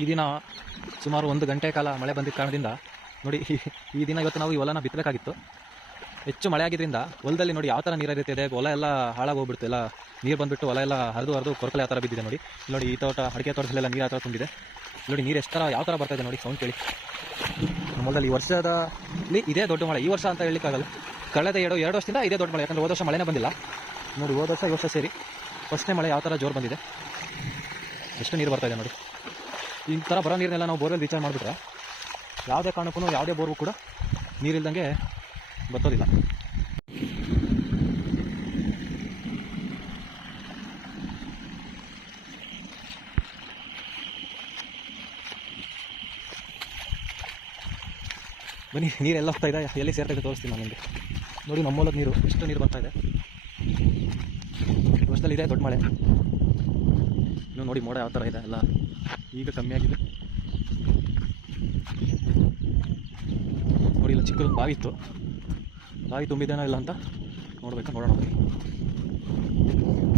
ಈ ದಿನ ಸುಮಾರು ಒಂದು ಗಂಟೆ ಕಾಲ ಮಳೆ ಬಂದಿದ್ದ ಕಾರಣದಿಂದ ನೋಡಿ, ಈ ದಿನ ಇವತ್ತು ನಾವು ಈ ಹೊಲನ ಬಿತ್ತಬೇಕಾಗಿತ್ತು. ಹೆಚ್ಚು ಮಳೆ ಆಗಿದ್ದರಿಂದ ಹೊಲದಲ್ಲಿ ನೋಡಿ ಯಾವ ಥರ ನೀರು ಹರಿಯುತ್ತಿದೆ, ಹೊಲ ಎಲ್ಲ ಹಾಳಾಗೋಗ್ಬಿಡ್ತು, ಎಲ್ಲ ನೀರು ಬಂದುಬಿಟ್ಟು ಹೊಲ ಎಲ್ಲ ಹರಿದು ಹರಿದು ಕೊರಕಲೆ ಯಾವ ಥರ ಬಿದ್ದಿದೆ ನೋಡಿ. ನೋಡಿ, ಈ ತೋಟ, ಅಡಿಕೆ ತೋಟದಲ್ಲೆಲ್ಲ ನೀರು ಆ ಥರ ತುಂಬಿದೆ. ನೋಡಿ, ನೀರು ಎಷ್ಟು ಥರ ಯಾವ ಥರ ಬರ್ತಾಯಿದೆ ನೋಡಿ ಸೌಂಡ್ ಕೇಳಿ. ನಮ್ಮ ಹೊಲದಲ್ಲಿ ಈ ವರ್ಷದಲ್ಲಿ ಇದೇ ದೊಡ್ಡ ಮಳೆ, ಈ ವರ್ಷ ಅಂತ ಹೇಳಿಕ್ಕಾಗಲ್ಲ ಕಳೆದ ಎರಡು ಎರಡು ವರ್ಷದಿಂದ ಇದೇ ದೊಡ್ಡ ಮಳೆ, ಯಾಕಂದರೆ ಹೋದ ವರ್ಷ ಮಳೆನೇ ಬಂದಿಲ್ಲ. ನೋಡಿ, ಹೋದ ವರ್ಷ, ಈ ವರ್ಷ ಸೇರಿ. ಫಸ್ಟ್ನೇ ಮಳೆ ಯಾವ ಥರ ಜೋರು ಬಂದಿದೆ. ಎಷ್ಟು ನೀರು ಬರ್ತಾಯಿದೆ ನೋಡಿ. ಈ ಥರ ಬರೋ ನೀರನ್ನೆಲ್ಲ ನಾವು ಬೋರ್ವೆಲ್ ರೀಚಾರ್ಜ್ ಮಾಡಿಬಿಟ್ರೆ ಯಾವುದೇ ಕಾರಣಕ್ಕೂ ಯಾವುದೇ ಬೋರ್ಗೂ ಕೂಡ ನೀರಿಲ್ದಂಗೆ ಬರ್ತೋದಿಲ್ಲ ಬನ್ನಿ, ನೀರೆಲ್ಲ ಹೋಗ್ತಾ ಇದೆ. ಎಲ್ಲಿ ಸೇರ್ತಾ ತೋರಿಸ್ತೀನಿ ನಾನು ನಿಮಗೆ. ನೋಡಿ ನಮ್ಮ ಹೊಲದ ನೀರು ಎಷ್ಟು ನೀರು ಬರ್ತಾ ಇದೆ. ವರ್ಷದಲ್ಲಿ ಇದೆ, ದೊಡ್ಡ ಮಳೆ. ಇನ್ನು ನೋಡಿ ಮೋಡ ಯಾವ ಥರ ಇದೆ ಎಲ್ಲ ಈಗ ಕಮ್ಮಿ ಆಗಿದೆ. ನೋಡಿ ಇಲ್ಲ ಚಿಕ್ಕದೊಂದು ಬಾವಿ ಇತ್ತು. ಬಾವಿ ತುಂಬಿದೇನೋ ಇಲ್ಲ ಅಂತ ನೋಡ್ಬೇಕು, ನೋಡೋಣ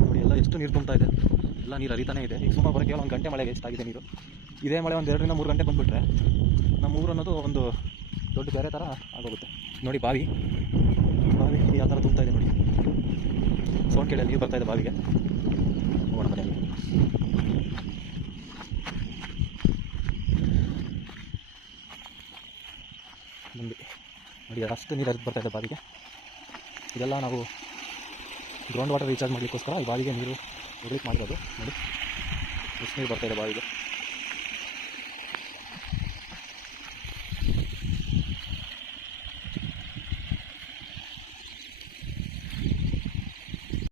ನೋಡಿ ಎಲ್ಲ ಎಷ್ಟು ನೀರು ತುಂಬ್ತಾ ಇದೆ. ಎಲ್ಲ ನೀರು ಹರಿತಾನೆ ಇದೆ. ಈಗ ಸುಮಾರು ಬರೋಕ್ಕೆ ಒಂದು ಗಂಟೆ ಮಳೆಗೆ ಎಷ್ಟಾಗಿದೆ ನೀರು. ಇದೇ ಮಳೆ ಒಂದು ಎರಡರಿಂದ ಮೂರು ಗಂಟೆ ಬಂದುಬಿಟ್ರೆ ನಮ್ಮ ಊರು ಅನ್ನೋದು ಒಂದು ದೊಡ್ಡ ಬೇರೆ ಥರ ಆಗೋಗುತ್ತೆ. ನೋಡಿ ಬಾವಿ. ಬಾವಿ ಯಾವ ಥರ ತುಂಬ್ತಾ ಇದೆ ನೋಡಿ. ಸೌಂಡ್ ಕೇಳಿ ನೀರು ಬರ್ತಾ ಇದೆ ಬಾವಿಗೆ. ಬಂದು ನೋಡಿ, ಅಷ್ಟು ನೀರು ಬರ್ತಾ ಇದೆ ಬಾವಿಗೆ. ಇದೆಲ್ಲ ನಾವು ಗ್ರೌಂಡ್ ವಾಟರ್ ರೀಚಾರ್ಜ್ ಮಾಡಲಿಕ್ಕೋಸ್ಕರ ಈ ಬಾವಿಗೆ ನೀರು ಹೊಡ್ಲಿಕ್ಕೆ ಮಾಡಿರೋದು ನೋಡಿ ಎಷ್ಟು ನೀರು ಬರ್ತಾ ಇದೆ ಬಾವಿಗೆ.